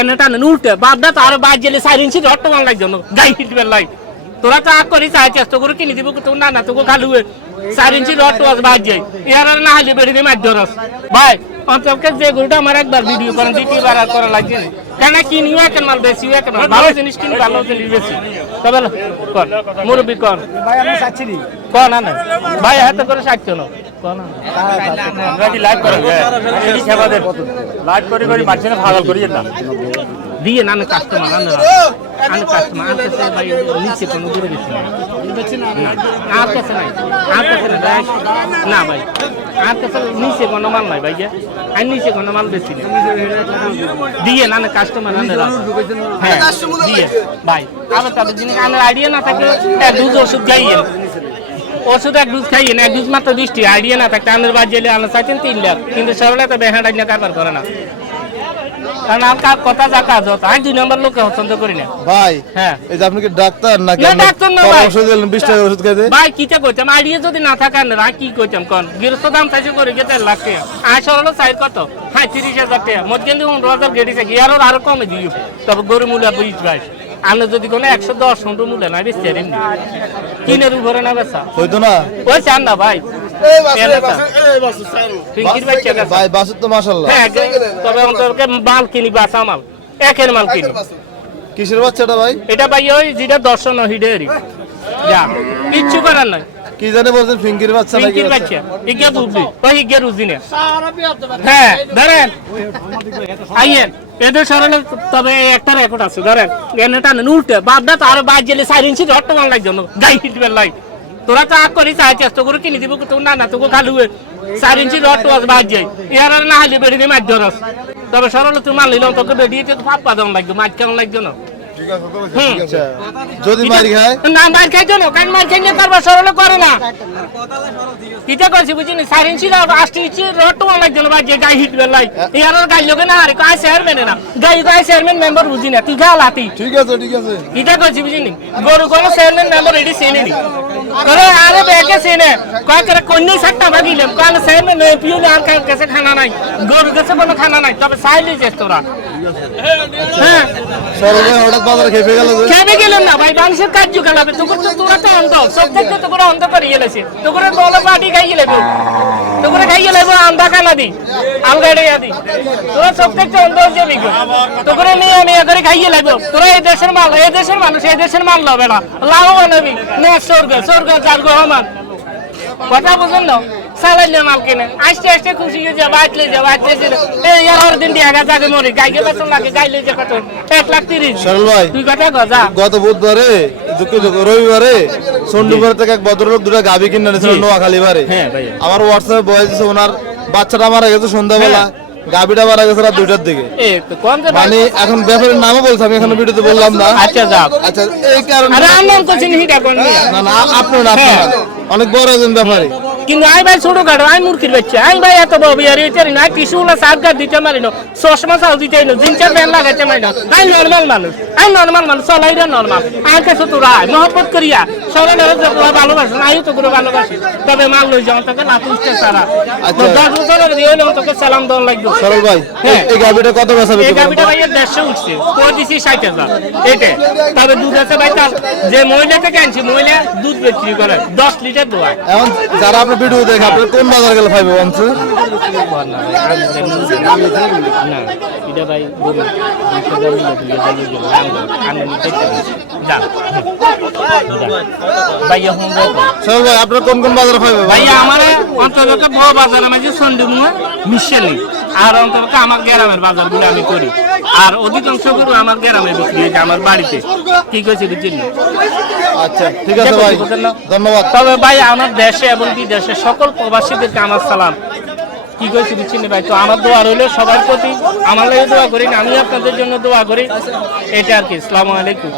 এনেটা না উল্টে বাপদা তো আরো বাদ গেলে 4 ইঞ্চি রড তোমার লাগবে না গাই হিটবেল লাই তোরা তো আগ করি চাই চেষ্টা করে কিনে দিব তো না না তোকে খালু 4 ইঞ্চি রড তো বাদ যাই ইয়ার আর না হলে বেড়ে মার ধরস ভাই অন্তকে যে গরুটা আমার একবার ভিডিও করেন দ্বিতীয়বার আর করা লাগছে না কেন কিনিও এখন মাল বেশি এখন ভালো জিনিস কিনি ভালো জিনিস বেশি তবে কর মুরব্বি কর ভাই আমি চাচ্ছি নি কোন না ভাই হাতে করে সাজছো না কোন আমরা কি লাইভ করেন এই সেবা দেব লাইভ করে করে বাচ্চারা পাগল করি যেতাম দিয়ে না কাস্টমার আনে কাস্টমার আনতে ভাই নিচে কোনো দূরে গেছি না আর কাছে নাই আর কাছে নাই না ভাই আর কাছে নিচে কোনো মাল নাই ভাই আর নিচে কোনো মাল বেশি না দিয়ে না কাস্টমার আনে হ্যাঁ দিয়ে ভাই আবার তাদের জিনিস আনার আইডিয়া না থাকে এক ডোজ ওষুধ খাইয়েন ওষুধ এক ডোজ খাইয়েন এক ডোজ মাত্র 20টি আইডিয়া না থাকে আনার বাদ গেলে আনা চাইতেন 3 লাখ কিন্তু সরলে তো বেহাড়া নিয়ে কারবার করে না কারণ আমার কথা যা কাজ হতো আমি 2 নম্বর লোককে পছন্দ করি না ভাই হ্যাঁ এই যে আপনি কি ডাক্তার নাকি না ডাক্তার না ভাই ওষুধ দিলেন 20 টাকা ওষুধ খাইতে ভাই কিটা কইতাম আইডিয়া যদি না থাকে না কি কইতাম কোন গৃহস্থ দাম চাইছে করে গেতে লাখ টাকা আয় সরল সাইড কত 35000 টাকা মত কিন্তু 15000 গেডিছে কি আরো কমে দিও তবে গরু মূল্য 20 ভাই আমি যদি কোন 110 ঘন্টা মূল্য না বেশি এর কিনের উপরে না বেচা হইতো না ওই চান না ভাই ভাই বাসুর তো মাশাআল্লাহ হ্যাঁ তবে অন্তরকে মাল কিনি বাসা মাল একের মাল কিনি কিসের বাচ্চাটা ভাই এটা ভাই ওই যেটা দর্শন হিডেরি যা কিচ্ছু করার নাই কি জানে বলছেন ফিঙ্কির বাচ্চা নাকি ফিঙ্কির বাচ্চা ইগা বুঝবি ওই ইগা রুজিনে হ্যাঁ ধরেন আইয়েন এদের সরলে তবে একটা রেকর্ড আছে ধরেন এনেটা না উল্টে বাপদা তো আরো বাদ গেলে 4 ইঞ্চি রড তোমার লাগবে না গাই হিটবেল লাই তোরা তো আগ করি চাই চেষ্টা করে কিনে দিব তো না না তোকে খালু 4 ইঞ্চি রড তো বাদ যাই ইয়ার আর না হলে বেড়ে মার ধরস তবে সরলে তুই মাল নিলাম তোকে বেরিয়ে তো ফাপ্পা দাম লাগবে মাছ কেমন লাগবে না যদি মারি খায় না মার খাইতো না কান মার খাইলে কারবার সরলে করে না কিটা করছি বুঝিনি 4 ইঞ্চি রড 8 ইঞ্চি রড তো লাগবে না বাজে গাই হিটবেল লাই ইয়ার আর গাই লোকে না আরে কাই চেয়ারম্যান না গাই চেয়ারম্যান মেম্বার বুঝি না তুই গালাতি ঠিক আছে কিটা করছি বুঝিনি গরু কোন চেয়ারম্যান মেম্বার এডি সেনে নি করে আরে বেকে সেনে কয় করে কোন্নি সাতটা ভাগিলাম কোন চেয়ারম্যান পিও আর কাছে খানা নাই গরু কাছে কোনো খানা নাই তবে চাইলি যে তোরা হ্যাঁ সরবে হঠাৎ বাজারে খেপে গেল যে খেপে গেলেন না ভাই মানুষের কাজ জুগালাবে তোরা তো অন্ধ সব থেকে তোরা অন্ধ করে গেলেছে তোরা দল পার্টি খাইয়ে লেবে তোরা খাইয়ে লেবে আন্দা কানা দি আলগাড়ে আদি তোরা সব থেকে অন্ধ হয়ে যাবি তোরা নিয়ে করে খাইয়ে লেবে তোরা এই দেশের মাল এই দেশের মানুষ এই দেশের মাল লবে না লাভ বানাবি না স্বর্গ চার গো আমার কথা বুঝেন না সালাইলে মাল কিনে আস্তে খুশি হয়ে যাবে আটলে এই আর দিন দিয়ে আগা যাবে মরি গাইকে বেতন লাগে গাইলে যে কত 1,30,000 সরল ভাই তুই কথা গজা গত বুধবারে রবিবারে চন্ডীগড় থেকে এক ভদ্রলোক দুটো গাবি কিনে এনেছিল নোয়াখালী বারে হ্যাঁ ভাই আমার হোয়াটসঅ্যাপে বয়স দিছে ওনার বাচ্চাটা মারা গেছে সন্ধ্যাবেলা গাবিটা মারা গেছে রাত 2টার দিকে কোন মানে এখন ব্যাপারের নামও বলছি আমি এখানে ভিডিওতে বললাম না আচ্ছা যাও আচ্ছা এই কারণে আরে আনলাম তো চিনি হিটা কোন না আপনার না অনেক বড় একজন ব্যাপারী কিন্তু আই ভাই ছোট কাটো আই মুরগির বাচ্চা আই ভাই এত বড় বিয়ার এটারি না টিস্যুলা সার্কার দিতে মারি না চশমা চাল দিতে না জিনচার প্যান্ট লাগাতে মারি না আই নরমাল মানুষ চলাইরা নরমাল আর কাছে তোরা মহব্বত করিয়া সবাই ভালোবাসে আই তো করে ভালোবাসি তবে মাল লই যাও তোকে না তুইতে সারা 10 বছরের দিয়ে হইলে তোকে সালাম দেওয়া লাগবে সরল ভাই এই গাবিটা কত বেচাবে এই গাবিটা ভাই 150 উঠছে কই দিছি 60,000 এটা তবে দুধ আছে ভাই তার যে মহিলা থেকে আনছি মহিলা দুধ বিক্রি করে 10 লিটার দোয়া এখন যারা আপনার ভিডিও দেখে আপনার কোন বাজার গেলে পাইবে বলছে না এটা ভাই গরু সরল ভাই আপনার কোন বাজারে পাইবে ভাই আমার অন্তত বড় বাজারের মাঝে সন্ধিমুয়া মিশেলি আর অন্তত আমার গ্রামের বাজারগুলো আমি করি আর অধিকাংশ গরু আমার গ্রামে বিক্রি হয়েছে আমার বাড়িতে কি কইছে বুঝছেন আচ্ছা ঠিক আছে ভাই ধন্যবাদ তবে ভাই আমার দেশে এবং বিদেশে সকল প্রবাসীদেরকে আমার সালাম কি কইছি বুঝছেন ভাই তো আমার দোয়া রইল সবার প্রতি আমার লাগে দোয়া করি না আমি আপনাদের জন্য দোয়া করি এটা আর কি আসসালামু আলাইকুম